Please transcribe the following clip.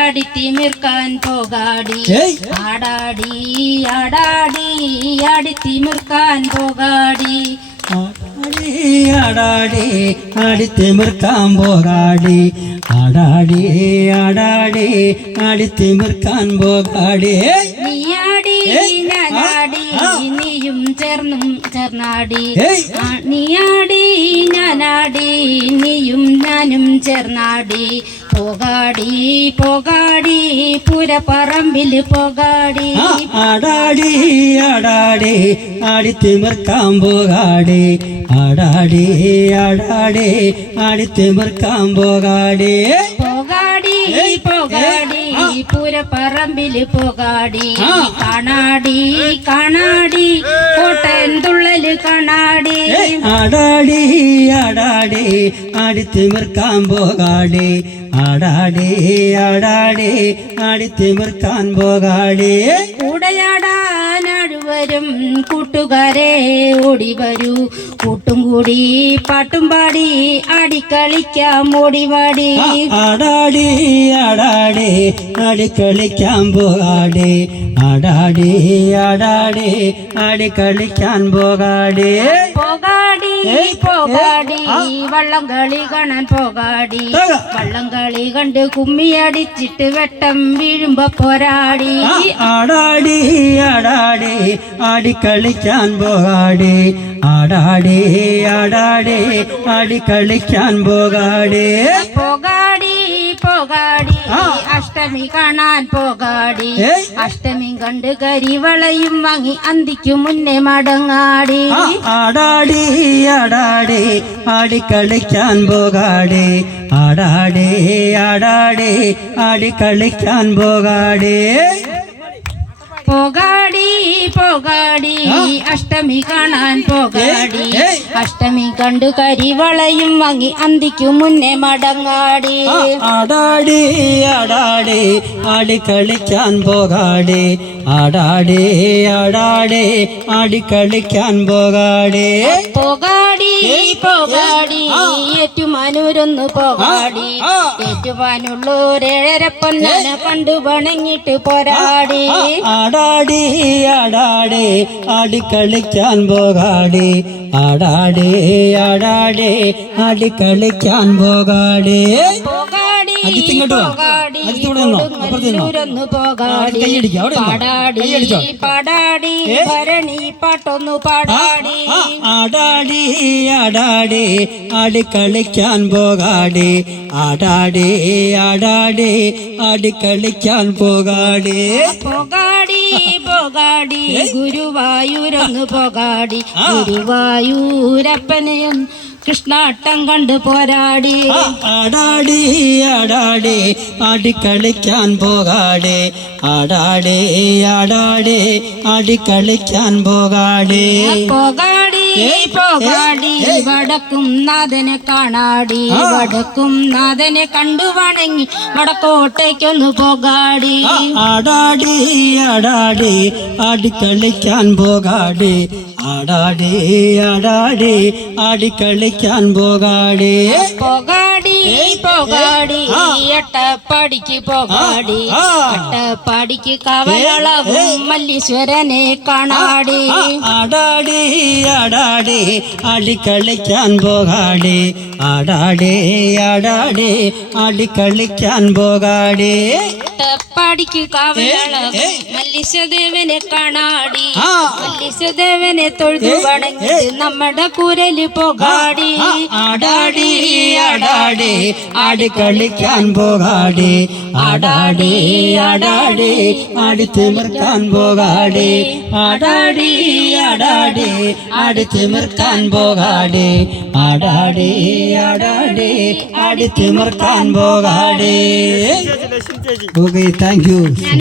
ആടിത്തിമിർക്കാൻ പോകാടി. ആടാടി ആടാടി ആടി തിമിർക്കാൻ പോകാടി. ആടാടി ആടി തിമിർക്കാൻ പോകാടി. ആടാടി ആടാടി ആടി തിമിർക്കാൻ പോകാടി. നീയാടി ഞാനാടി. നീയും ചേർന്നും ചേർന്നാടി. നീയാടി ഞാനാടി നീയും ഞാനും ചേർന്നാടി. പോകാടി പോകാടി പുരപ്പറമ്പിൽ പോകാടി. ആടാടി ആടാടി ആടിത്തിമിർക്കാൻ പോകാടി. ആടാടി ആടാടി ആടിത്തിമിർക്കാൻ പോകാടി. പോകാടി പോകാടി പുരപ്പറമ്പിൽ പോകാടി. കണാടി കാണാടി കാണാടി. കണാടി ആടാടി ആടാടി ആടിത്തിമിർക്കാൻ പോകാടി. ആടാടി ആടാടി ആടിത്തിമിർക്കാൻ പോകാടേ. ഉടയാടാനാടുവരും കൂട്ടുകാരെ ഓടി വരൂ. കൂട്ടും കൂടി പാട്ടും പാടി ആടിക്കളിക്കാം ഓടിവാടി ആടാടി ആടാടി ആടിക്കളിക്കാൻ പോകാടേ. ആടാടി ആടാടി ആടിക്കളിക്കാൻ പോകാടേ. പോകാടി. പോകാടി വള്ളം കളി കാണാൻ പോകാടി തക. വള്ളം കളി കണ്ട് കുമ്മിയടിച്ചിട്ട് വെട്ടം വീഴുമ്പോ പോരാടി ആ, ആടാടി ആടാടി ആടിക്കളിക്കാൻ പോകാടി ആടാടി ആടാടി ആടിക്കളിക്കാൻ പോകാടി പോകാടി പോകാടി ആ. അഷ്ടമി കാണാൻ പോകാടി. അഷ്ടമി കണ്ട് കരിവളയും വാങ്ങി അന്തിക്കു മുന്നേ മടങ്ങാടി. ആടാടി ആടാടി ആടി കളിക്കാൻ പോകാടി. ആടാടി ആടാടി ആടി കളിക്കാൻ പോകാടി. പോകാടി പോകാടി. അഷ്ടമി കാണാൻ പോകാടി. അഷ്ടമി കണ്ടു കരിവളയും വാങ്ങി അന്തിക്കു മുന്നേ മടങ്ങാടി. ആടാടി ആടാടി. ആടി കളിക്കാൻ പോകാടി. ആടാടി ആടാടി. ആടിക്കളിക്കാൻ പോകാടി. പോകാടി പോകാടി. ആ. ഏറ്റുമാനൂരൊന്ന് പോകാടി ആ. ഏറ്റുമാനുള്ളൂരേഴരപ്പൊന്നെ കണ്ടു പണങ്ങിട്ട് പോരാടി. ആടാടി ആടാടി ആടിക്കളിക്കാൻ പോകാടി. ആടാടി ആടാടി ആടിക്കളിക്കാൻ പോകാടി. പോകാടി. പോകാടി. പാടാടി പാടാടി? ഭരണി പാട്ടൊന്നു പാടാടി. ആടാടി ആടാടി ആടിക്കളിക്കാൻ പോകാടി. ആടാടി ആടാടി ആടിക്കളിക്കാൻ പോകാടി. പോകാടി പോകാടി. ഗുരുവായൂരൊന്ന് പോകാടി. ആ. കൃഷ്ണാട്ടം കണ്ട് പോരാടി. ആടാടി ആടാടി ആടിക്കളിക്കാൻ പോകാടി. ആടാടി ആടാടി ആടിക്കളിക്കാൻ പോകാടി. പോകാടി പോകാടി വടക്കും നാഥനെ കാണാടി. വടക്കും നാഥനെ കണ്ടു വണങ്ങി വടക്കോട്ടേക്കൊന്ന് പോകാടി. ആടാടി ആടാടി ആടാടി ആടിക്കളിക്കാൻ പോകാടി. ആടാടി ആടാടി ആടിക്കളിക്കാൻ പോകാടി. പോകാടി പോകാടി അട്ടപ്പാടിക്ക് പോകാടി അട്ടപ്പാടിക്ക് കവലളവും മല്ലീശ്വരനെ കാണാടി. ആടാടി ആടാടി ആടിക്കളിക്കാൻ പോകാടി. ആടാടി ആടാടി ആടിക്കളിക്കാൻ പോകാടി. എട്ടപ്പാടിക്ക് കവലളവും മല്ലിശദേവനെ കാണാടി. മല്ലിശദേവനെ തൊഴുതു വണങ്ങി. നമ്മുടെ കുരൽ പോകാടി. ആടാടി ആടാടി ആടാടി ആടിക്കളിക്കാൻ പോകാടി. ആടാടി ആടാടി ആടി തിമിർക്കാൻ പോകാടി. ആടാടി ആടാടി ആടിത്തിമിർക്കാൻ പോകാടി. ആടാടി ആടാടി ആടിത്തിമിർക്കാൻ പോകാടി. Okay thank you